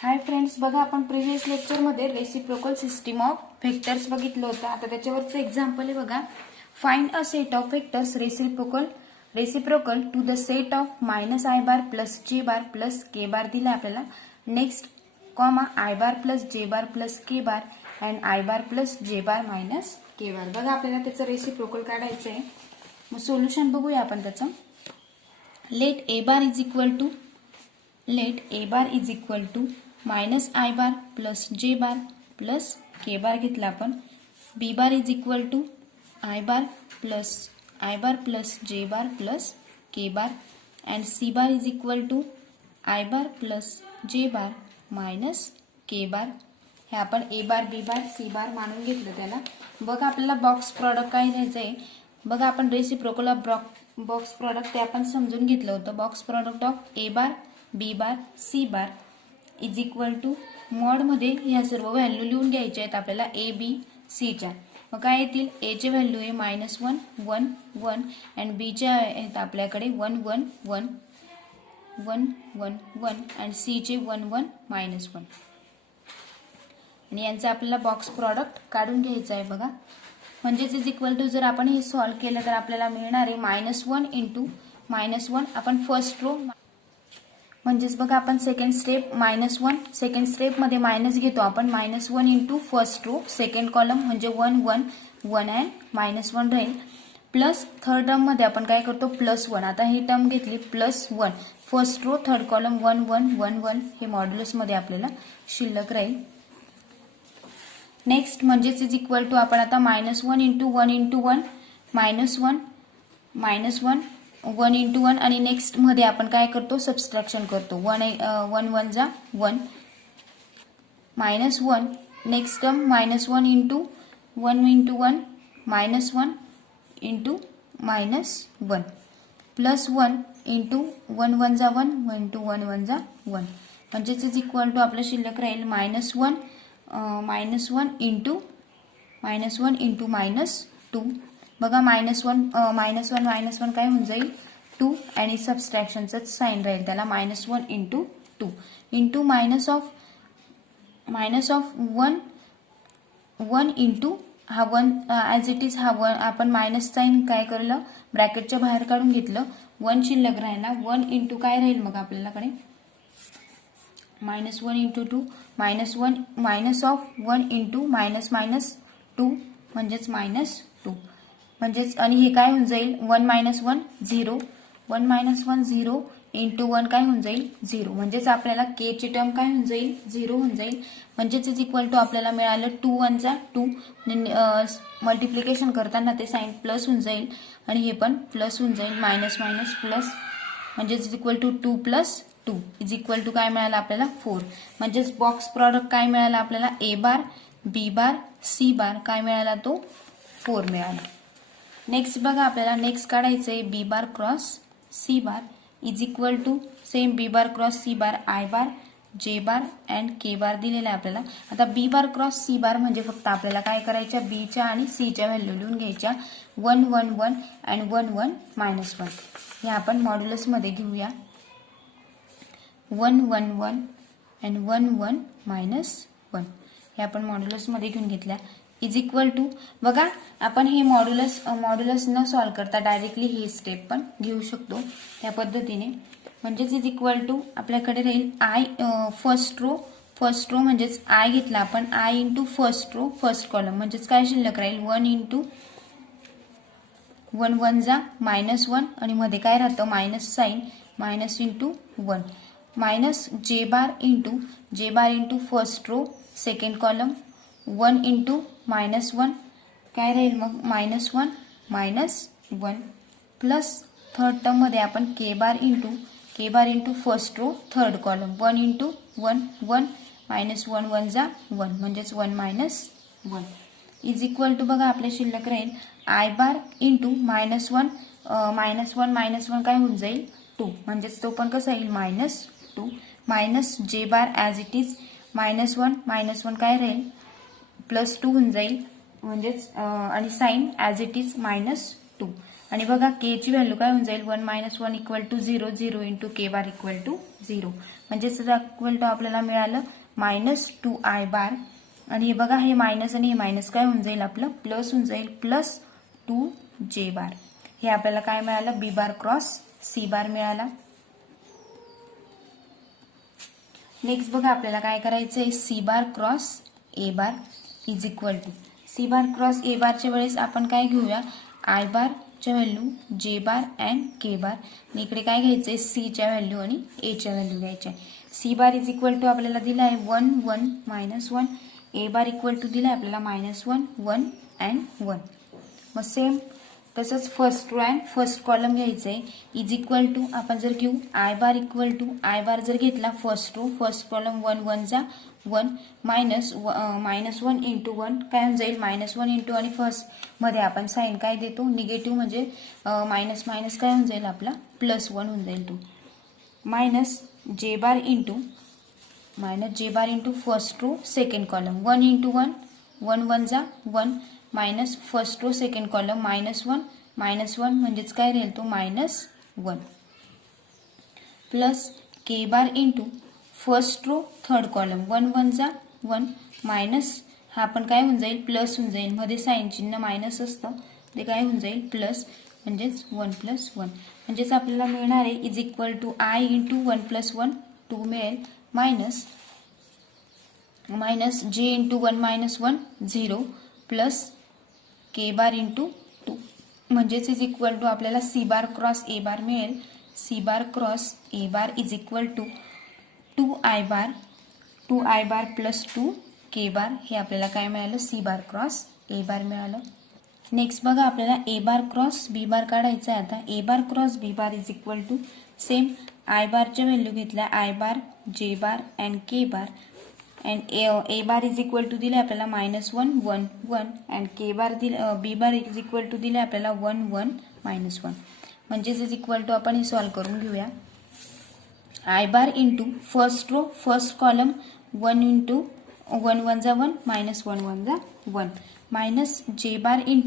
Hi friends, बघा आपण previous लेक्चरमध्ये रेसिप्रोकल सिस्टीम ऑफ व्हेक्टर्स बघितलं होतं. आता त्याच्यावरचं एक्झाम्पल आहे बघा. Find a set of vectors reciprocal to the set of -i bar plus j bar plus k bar दिला आपल्याला. Next comma i bar plus j bar plus k bar and i bar plus j bar minus k bar. बघा आपल्याला त्याचं reciprocal काढायचं आहे. मग solution बघूया आपण त्याचं. Let a bar is equal to -i bar plus j bar plus k bar घेतला आपण. b bar is equal to i bar plus j bar plus k bar and c bar is equal to i bar plus j bar minus k bar. हे आपण a bar b bar c बार मानून घेतलं त्याला. बघा आपल्याला box product काय घ्यायचं आहे. बघा आपण रेसिप्रोकल ऑफ बॉक्स प्रॉडक्ट ते आपण समजून घेतलं होतं. Box product of a bar b bar c bar is equal to मॉडमध्ये ह्या सर्व व्हॅल्यू लिहून घ्यायच्या आहेत आपल्याला a b c च्या. मग काय येतील, a चे व्हॅल्यू आहे -1 1 1 अँड b चे आहेत आपल्याकडे 1 1 1 1 1 1 अँड c चे 1 1 -1. आणि यांचा आपल्याला बॉक्स प्रॉडक्ट काढून घ्यायचा आहे बघा. म्हणजेच इज इक्वल टू जर आपण हे सॉल्व्ह केलं तर आपल्याला मिळणार आहे -1 इंटू -1 आपण फर्स्ट रो म्हणजेच बघा आपण सेकंड स्टेप -1 सेकंड स्टेप मध्ये मायनस घेतो आपण -1 into first row second column म्हणजे 1 1 1 अँड -1 राहील. प्लस थर्ड टर्म मध्ये आपण काय करतो +1. आता ही टर्म घेतली +1 फर्स्ट रो थर्ड कॉलम 1 1 1 1 हे मॉड्युलस मध्ये आपल्याला शिल्लक राहील. नेक्स्ट म्हणजेच इज इक्वल टू आपण आता -1 इंटू 1 इंटू 1 -1 1 इंटू 1 आणि नेक्स्ट मध्ये आपण काय करतो सबस्ट्रॅक्शन करतो. 1 1 जा 1 -1 next term -1 into 1 into 1 -1 into -1 plus 1 into 1 1 जा 1 इंटू 1 1 जा 1 म्हणजेच इज इक्वल टू आपलं शिल्लक राहील -1 इंटू -2. बघा -1 काय होऊन जाईल 2 आणि सबस्ट्रॅक्शनचं साइन राहील त्याला -1 into 2 into minus of 1 into हा 1 ॲज इट इज हा 1 आपण मायनस साइन काय करलं ब्रॅकेटच्या बाहेर काढून घेतलं. 1 शिल्लक राहिला 1 इंटू काय राहील मग आपल्याकडे -1 इंटू 2 -1 मायनस ऑफ 1 इंटू -2 म्हणजेच -2 म्हणजेच आणि हे काय होऊन जाईल 1 -1 0 1 -1 0 इंटू 1 काय होऊन जाईल 0 म्हणजेच आपल्याला k ची टर्म काय होऊन जाईल 0 होऊन जाईल. म्हणजेच इज इक्वल टू आपल्याला मिळालं 2 1 चा 2 मल्टिप्लिकेशन करताना ते साइन प्लस होऊन जाईल आणि हे पण प्लस होऊन जाईल मायनस प्लस म्हणजेच is equal to 2 + 2 is equal to काय मिळालं आपल्याला 4. म्हणजेच बॉक्स प्रॉडक्ट काय मिळालं आपल्याला a bar b bar c बार काय मिळाला तो 4 मिळाला. नेक्स्ट बघा आपल्याला नेक्स्ट काढायचं आहे b bar cross c bar is equal to same b bar cross c bar i bar j bar and k bar दिलेला आहे आपल्याला. आता b bar cross c bar म्हणजे फक्त आपल्याला काय करायच्या b च्या आणि c च्या व्हॅल्यू लिहून घ्यायच्या 1 1 1 अँड 1 1 -1. हे आपण मॉड्युलस मध्ये घेऊया 1 1 1 अँड 1 1 -1 हे आपण मॉड्युलस मध्ये घेऊन घेतल्या इज इक्वल टू बघा आपण हे मॉड्युलस न सॉल्व्ह करता डायरेक्टली हे स्टेप पण घेऊ शकतो त्या पद्धतीने. म्हणजेच इज इक्वल टू आपल्याकडे राहील i फर्स्ट रो म्हणजेच i घेतला आपण i into first row first column म्हणजेच काय शिल्लक राहील 1 इंटू 1 1 जा -1 आणि मध्ये काय राहतं minus sign minus into 1 minus j bar into first row second column 1 into -1 काय राहील मग -1 -1 प्लस थर्ड टर्म मध्ये आपण k bar into first row third column 1 into 1 1 -1 1 जा 1 म्हणजेच 1 -1 इज इक्वल टू बघा आपल्या शिल्लक राहील i बार इंटू -1 काय होऊन जाईल 2 म्हणजेच तो पण कसा येईल -2 minus j bar as it is -1 काय राहील +2 होऊन जाईल म्हणजेच आणि साइन ॲज इट इज -2 आणि बघा के ची व्हॅल्यू काय होऊन जाईल 1 - 1 = 0 0 × k बार = 0 म्हणजेच इक्वल टू आपल्याला मिळालं -2i बार आणि हे बघा हे मायनस आणि हे मायनस काय होऊन जाईल आपलं प्लस होऊन जाईल +2j बार. हे आपल्याला काय मिळालं b बार क्रॉस c बार मिळाला. नेक्स्ट बघा आपल्याला काय करायचंय c bar cross a bar = c bar cross a बारच्या वेळेस आपण काय घेऊया i बार च्या value j bar and k बार आणि इकडे काय घ्यायचंय c च्या व्हॅल्यू आणि a च्या व्हॅल्यू घ्यायच्या. c बार = आपल्याला दिला आहे 1 1 -1 a बार = दिला आहे आपल्याला -1 1 अँड 1. मग सेम तसंच first row and first column घ्यायचंय = आपण जर घेऊ i बार जर घेतला फर्स्ट रो फर्स्ट कॉलम 1 1 जा 1 -1 × 1 काय होऊन जाईल -1 × आणि फर्स्ट मध्ये आपण साइन काय देतो निगेटिव्ह म्हणजे मायनस मायनस काय होऊन जाईल आपला +1 होऊन जाईल तो -j bar × first row second column 1 × 1 1 1 जा 1 minus first row second column -1 -1 म्हणजेच काय राहील तो -1 plus k bar × first row third column 1 1 जा 1 मायनस हा पण काय होऊन जाईल प्लस होऊन जाईल मध्ये साइन चिन्ह मायनस असतं ते काय होऊन जाईल प्लस म्हणजेच 1 + 1 म्हणजेच आपल्याला मिळणार आहे i × 1 + 1 2 मिळेल j × 1 - 1 0 प्लस k बार × 2 म्हणजेच आपल्याला c बार क्रॉस a बार मिळेल c bar cross a bar = 2i bar + 2k बार हे आपल्याला काय मिळालं c बार क्रॉस a बार मिळालं. नेक्स्ट बघा आपल्याला a बार क्रॉस b बार काढायचा आहे. आता a bar cross b bar = same i बारच्या व्हॅल्यू घेतल्या i bar j bar and k bar and a बार = दिले आपल्याला -1 1 1 अँड k बार b बार = दिले आपल्याला 1 1 -1 म्हणजेच आपण हे सॉल्व करून घेऊया. i bar × first row first column 1 × 1 1 जा 1 -1 1 जा 1 मायनस j बार ×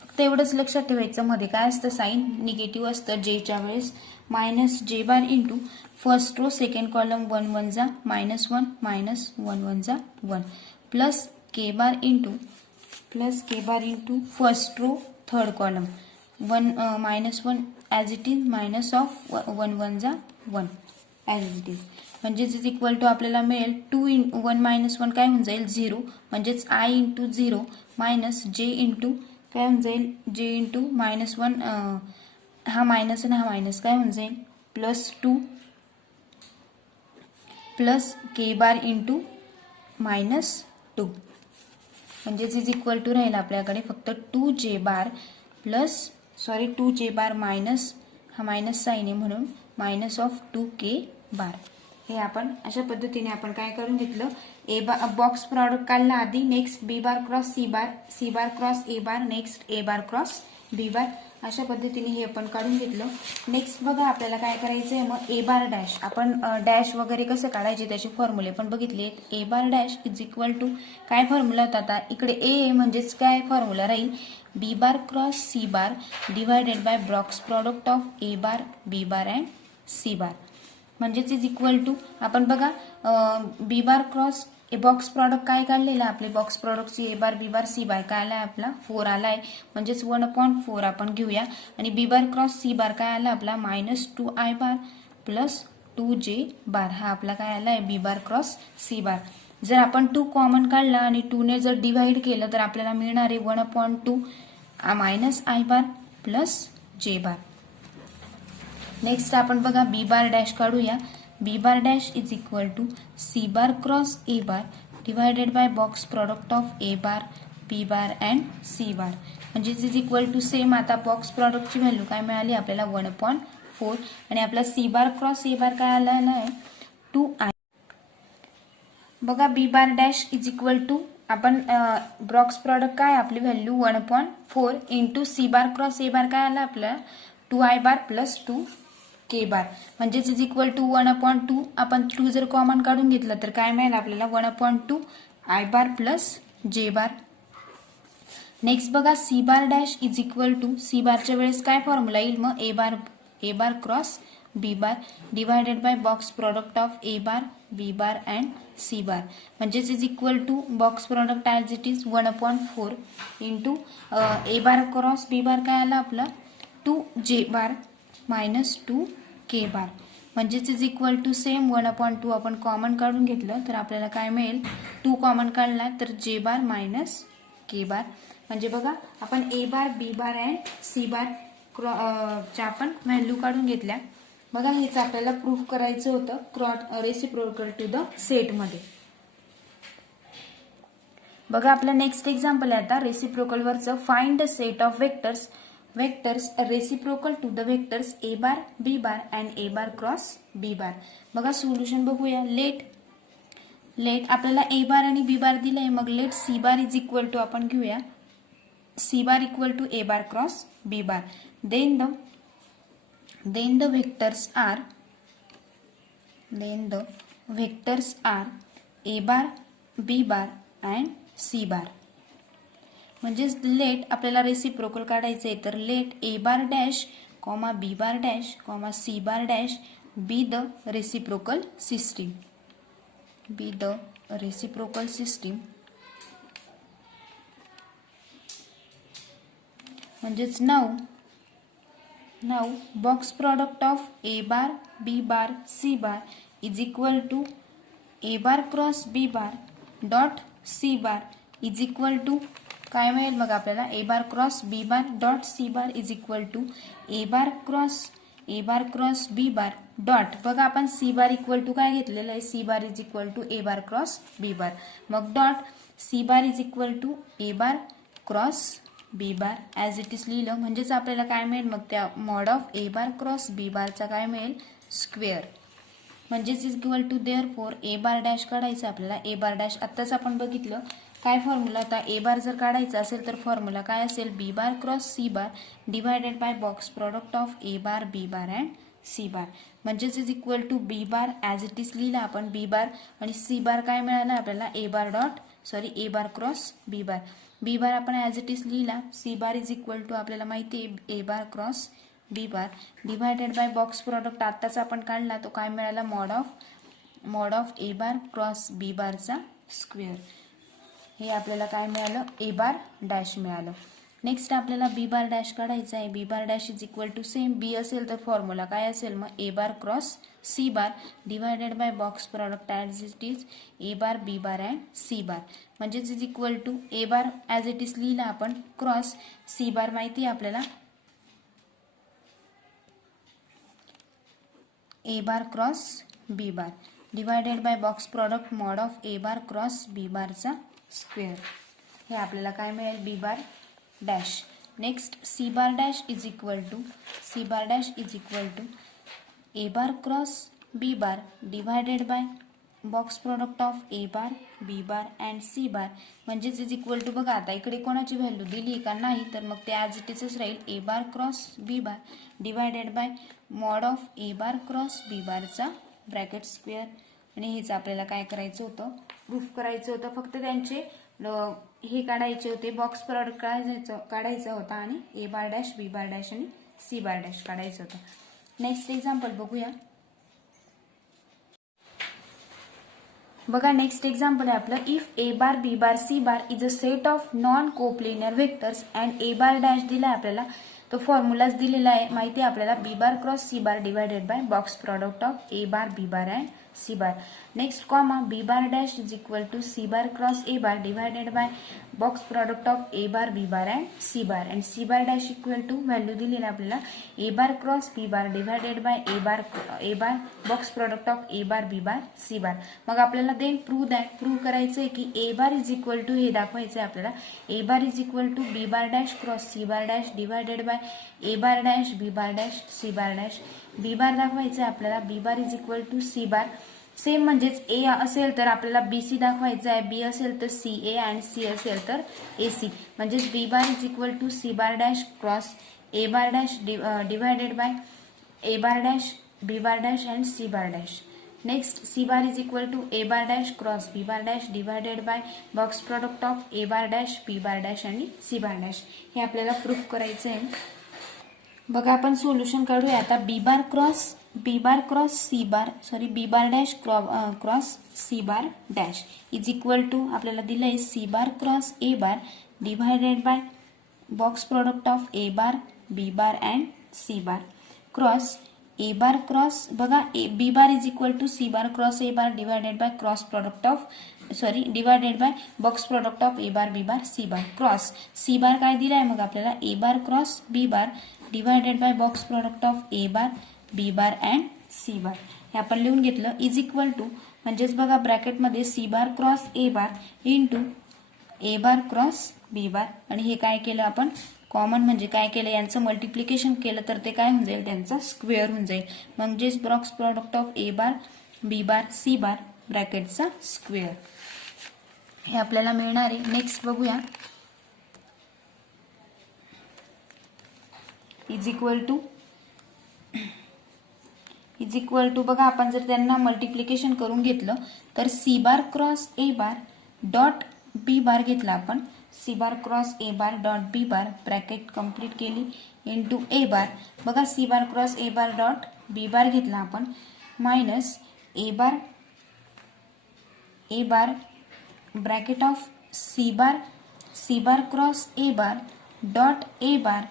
फक्त एवढंच लक्षात ठेवायचं मध्ये काय असतं साइन निगेटिव्ह असतं j च्या वेळेस -j bar × first row second column 1 1 जा -1 -1 1 जा 1 plus k bar × first row third column 1 -1 as it is -1 1 जा 1 ॲज इट इज म्हणजेच आपल्याला मिळेल 2 × 1 - 1 काय होऊन जाईल 0 म्हणजेच i × 0 मायनस j × काय होऊन जाईल j × -1 हा मायनस आणि हा मायनस काय होऊन जाईल +2 प्लस k बार × -2 म्हणजेच राहील आपल्याकडे फक्त 2j बार मायनस हा मायनस साइन आहे म्हणून -2k बार. हे आपण अशा पद्धतीने आपण काय करून घेतलं a बार बॉक्स प्रॉडक्ट काढला आधी next b bar cross c bar cross a bar next a bar cross b बार अशा पद्धतीने हे आपण काढून घेतलं. नेक्स्ट बघा आपल्याला काय करायचंय मग a बार डॅश आपण डॅश वगैरे कसं काढायचे त्याचे फॉर्म्युले पण बघितले. a बार डॅश = काय फॉर्म्युला होता आता इकडे a म्हणजेच काय फॉर्म्युला राहील b bar cross c bar divided by box product of a bar b bar and c बार म्हणजेच आपण बघा b bar cross a box product काय काढलेला आपले बॉक्स प्रॉडक्टची a bar b bar c बार काय आलाय आपला 4 आलाय म्हणजेच 1/4 आपण घेऊया आणि b बार क्रॉस c बार काय आला आपला -2i बार प्लस 2j बार हा आपला काय आलाय b बार क्रॉस c बार. जर आपण 2 कॉमन काढला आणि 2 ने जर डिवाइड केलं तर आपल्याला मिळणार आहे 1/2 -i bar plus j bar. Next आपण बघा b बार डॅश काढूया. b bar dash = c bar cross a bar divided by box product of a bar b bar and c बार म्हणजेच सेम आता बॉक्स प्रॉडक्टची व्हॅल्यू काय मिळाली आपल्याला 1/4 आणि आपला c बार क्रॉस a बार काय आला आहे 2i. बघा b बार डॅश = आपण बॉक्स प्रॉडक्ट काय आपली value 1/4 × c bar cross a बार काय आला आपला 2i बार प्लस 2k बार म्हणजेच =1/2 आपण 2 जर कॉमन काढून घेतलं तर काय मिळेल आपल्याला 1/2 i bar plus j bar. Next बघा C bar dash is equal to C बारच्या वेळेस काय फॉर्म्युला येईल मग A bar cross B bar divided by box product of A bar B bar and C bar म्हणजेच is equal to box product as it is 1/4 into A bar cross B bar काय आलं आपलं 2 बार minus 2 बार म्हणजेच is equal to same 1/2 आपण common काढून घेतलं तर आपल्याला काय मिळेल 2 कॉमन काढला तर जे बार मायनस बार म्हणजे बघा आपण A bar B bar and C बार च्या आपण व्हॅल्यू काढून घेतल्या बघा हेच आपल्याला प्रूफ करायचं होतं रेसिप्रोकल टू द सेटमध्ये बघा आपलं नेक्स्ट एक्झाम्पल आहे आता रेसिप्रोकल वरचं find the set of vectors reciprocal to the vectors A bar B bar and A bar cross B bar बघा सोल्युशन बघूया लेट आपल्याला ए बार आणि बी बार दिलंय मग let C bar is equal to आपण घेऊया C bar equal to A bar cross B bar then the vectors are a bar b bar and c bar म्हणजेच let आपल्याला reciprocal काढायचे तर let A bar dash comma B bar dash comma C bar dash be the reciprocal system म्हणजेच now box product of a bar b bar c bar is equal to a bar cross b bar dot c bar is equal to काय मिळेल मग आपल्याला a bar cross b bar dot c bar is equal to a bar cross b bar dot बघा आपण c bar equal to काय घेतलेलं आहे c bar is equal to a bar cross b bar मग dot c bar is equal to a bar cross B bar as it is लिहिलं म्हणजेच आपल्याला काय मिळेल मग त्या mod of A bar cross B बारचा काय मिळेल स्क्वेअर म्हणजेच is equal to therefore A bar dash काढायचं आपल्याला ए बार डॅश आत्ताच आपण बघितलं काय फॉर्म्युला आता ए बार जर काढायचा असेल तर फॉर्म्युला काय असेल B bar cross C bar divided by box product of A bar B bar and C bar म्हणजेच is equal to B bar as it is लिहिला आपण बी बार आणि सी बार काय मिळाला आपल्याला A bar cross B bar B bar आपण as it is लिहिला C bar is equal to आपल्याला माहिती आहे A bar cross B bar divided by box product आत्ताच आपण काढला तो काय मिळाला mod of A bar cross B बारचा स्क्वेअर हे आपल्याला काय मिळालं ए बार डॅश मिळालं नेक्स्ट आपल्याला बी बार डॅश काढायचा आहे B bar dash is equal to same B असेल तर फॉर्म्युला काय असेल मग A bar cross C bar divided by box product as it is A bar B bar and C bar म्हणजेच is equal to A bar as it is लिहिला आपण cross C bar माहिती आहे आपल्याला A bar cross B bar divided by box product mod of A bar cross B बारचा square हे आपल्याला काय मिळेल B bar dash next C bar dash is equal to A bar cross B bar divided by box product of A bar B bar and C bar म्हणजेच is equal to बघा आता इकडे कोणाची value दिली का नाही तर मग ते ॲज इट इजच राहील A bar cross B bar divided by mod of A bar cross B बारचा ब्रॅकेट स्क्वेअर आणि हेच आपल्याला काय करायचं होतं प्रूफ करायचं होतं फक्त त्यांचे हे काढायचे होते बॉक्स प्रॉडक्ट काढायचा होता आणि ए bar dash B bar dash आणि सी बार डॅश काढायचं होतं नेक्स्ट एक्झाम्पल बघूया बघा नेक्स्ट एक्झाम्पल आहे आपलं if A bar B bar C bar is a set of non coplanar vectors and A bar dash दिला आपल्याला तो फॉर्म्युलाच दिलेला आहे माहिती आहे आपल्याला B bar cross C bar divided by box product of A bar B bar and C bar next comma B bar dash is equal to C bar cross A bar divided by box product of A bar B bar and C bar dash equal to value दिलेला आपल्याला A bar cross B bar divided by A bar box product of A bar B bar C bar मग आपल्याला then prove करायचं आहे की A bar is equal to हे दाखवायचं आहे आपल्याला A bar is equal to B bar dash cross C bar dash divided by A bar dash B bar dash C bar dash B bar दाखवायचं आहे आपल्याला B bar is equal to C bar same म्हणजेच A असेल तर आपल्याला B C दाखवायचं आहे बी असेल तर सी ए आणि सी असेल तर ए सी म्हणजेच B bar is equal to C bar dash cross A bar dash divided by A bar dash B bar dash and C bar dash next C bar is equal to A bar dash cross B bar dash divided by box product of A bar dash B bar dash आणि C bar dash. हे आपल्याला proof करायचं आहे. बघा आपण solution काढूया आता. B bar cross C bar B bar dash cross C bar dash is equal to आपल्याला दिलंय C bar cross A bar divided by box product of A bar B bar and C bar cross A bar cross बघा B bar is equal to C bar cross A bar divided by cross product of divided by box product of A bar B bar C bar cross C bar काय दिलाय मग आपल्याला A bar cross B bar divided by box product of A bar B bar and C bar. हे आपण लिहून घेतलं is equal to म्हणजेच बघा ब्रॅकेटमध्ये C bar cross A bar into A bar cross B bar आणि हे काय केलं आपण कॉमन म्हणजे काय केलं यांचं मल्टिप्लिकेशन केलं तर ते काय होऊन जाईल त्यांचा स्क्वेअर होऊन जाईल. म्हणजेच box product of A bar B bar C bar ब्रॅकेटचा स्क्वेअर हे आपल्याला मिळणार आहे. नेक्स्ट बघूया. इज इक्वल टू बघा आपण जर त्यांना मल्टिप्लिकेशन करून घेतलं तर C bar cross A bar dot B bar घेतला आपण C bar cross A bar dot B bar bracket complete केली इंटू ए बार बघा C bar cross A bar dot B bar घेतला आपण minus A bar bracket of C bar cross A bar dot A bar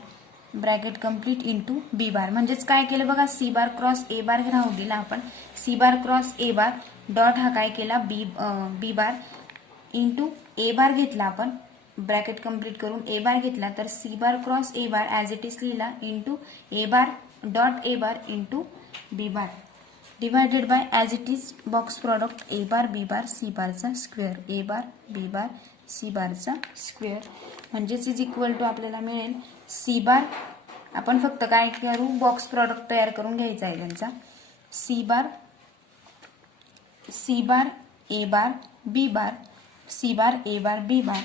bracket complete into B bar. म्हणजेच काय केलं बघा C bar cross A बार राहू दिला आपण C bar cross A bar dot हा काय केला B bar into A bar घेतला आपण ब्रॅकेट कंप्लीट करून ए बार घेतला तर C bar cross A bar as it is लिहिला into A bar dot A bar into B bar divided by as it is box product A bar B bar C बारचा square A bar B bar C बारचा square. म्हणजेच is equal to आपल्याला मिळेल C बार आपण फक्त काय करू box product तयार करून घ्यायचा आहे त्यांचा C bar A bar B bar C bar A bar B bar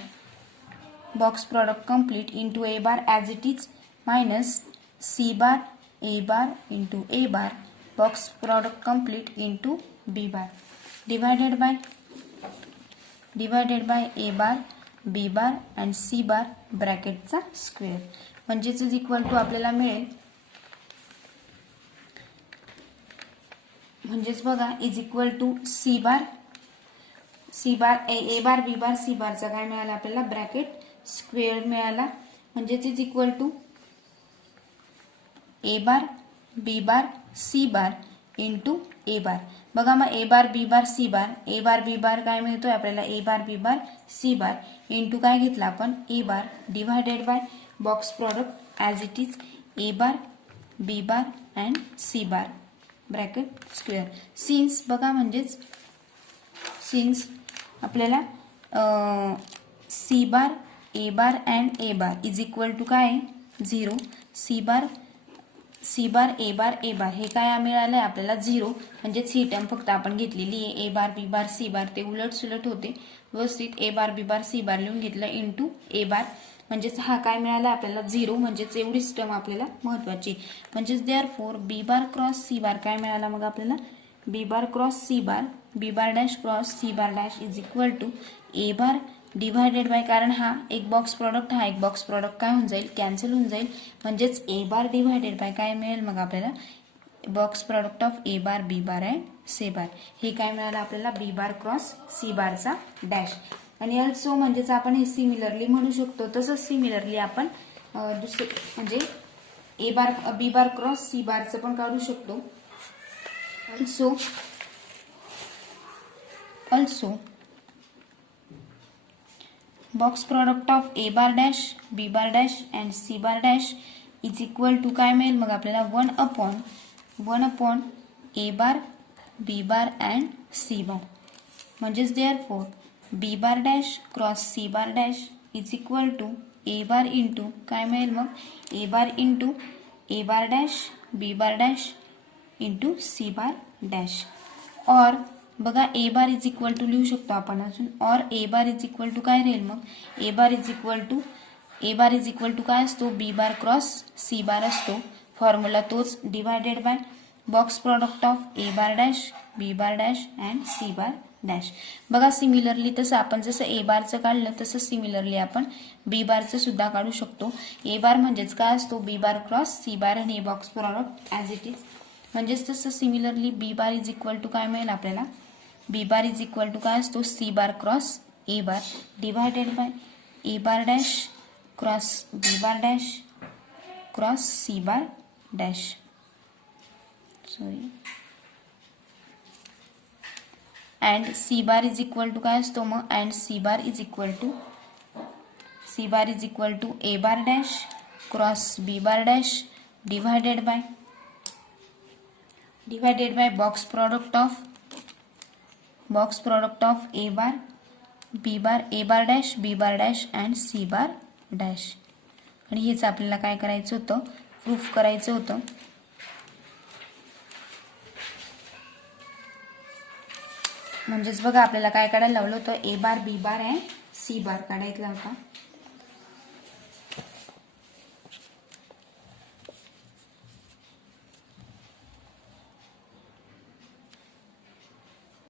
box product complete into A bar as it is minus C bar A bar into A bar box product complete into B bar divided by A bar B bar and C bar ब्रॅकेटचा square. म्हणजेच is equal to आपल्याला मिळेल म्हणजेच बघा is equal to C bar A bar B bar C बारचा काय मिळाला आपल्याला ब्रॅकेट स्क्वेअर मिळाला. म्हणजेच is equal to A bar B bar C bar into A bar बघा मग A bar B bar B bar काय मिळतोय आपल्याला A bar B bar C bar into काय घेतला आपण A bar divided by box product as it is A bar B bar and C bar bracket square. Since बघा म्हणजेच since आपल्याला C bar A bar and A bar is equal to काय 0 C bar A बार हे काय मिळालंय आपल्याला 0 म्हणजेच ही term फक्त आपण घेतलेली आहे A bar B bar C बार ते उलट सुलट होते व्यवस्थित ए बार बी बार सी बार लिहून घेतलं इंटू ए बार म्हणजेच हा काय मिळाला आपल्याला 0 म्हणजेच एवढीच टर्म आपल्याला महत्वाची. म्हणजेच therefore B bar cross C bar काय मिळाला मग आपल्याला B bar cross C bar B bar dash cross C bar dash is equal to A bar divided by कारण हा एक बॉक्स प्रॉडक्ट काय होऊन जाईल कॅन्सल होऊन जाईल म्हणजेच ए बार डिवायडेड बाय काय मिळेल मग आपल्याला box product of A bar B bar and C bar हे काय मिळालं आपल्याला बी बार क्रॉस सी बारचा डॅश. आणि ऑल्सो म्हणजेच आपण हे सिमिलरली म्हणू शकतो तसंच सिमिलरली आपण दुसरे म्हणजे ए bar B bar cross C बारचं पण काढू शकतो. Also box product of A bar dash B bar dash and C bar dash is equal to काय मिळेल मग आपल्याला 1 upon A bar B bar and C bar. म्हणजेच therefore B bar dash cross C bar dash is equal to A bar into काय मिळेल मग A bar into A bar dash B bar dash into C bar dash. और बघा A bar is equal to लिहू शकतो आपण अजून और ए बार इज इक्वल टू काय राहील मग A bar is equal to काय असतो बी बार क्रॉस सी बार असतो फॉर्म्युला तोच divided by box product of A bar dash B bar dash and C bar dash. बघा सिमिलरली तसं आपण जसं ए बारचं काढलं तसं सिमिलरली आपण बी बारचं सुद्धा काढू शकतो. ए बार म्हणजेच काय असतो बी बार क्रॉस सी बार आणि हे box product as it is. म्हणजेच तसं similarly B bar is equal to काय मिळेल आपल्याला, B bar is equal to काय असतो C bar cross A bar divided by A bar dash cross B bar dash cross C bar dash. Sorry, and C bar is equal to काय असतो मग, and C bar is equal to A bar dash cross B bar dash divided by box product of A bar B bar A bar dash B bar dash and C bar dash. आणि हेच आपल्याला काय करायचं होतं, proof करायचं होतं. म्हणजेच बघा आपल्याला काय काढायला लावलं होतं, ए bar B bar and C बार काढायला होता.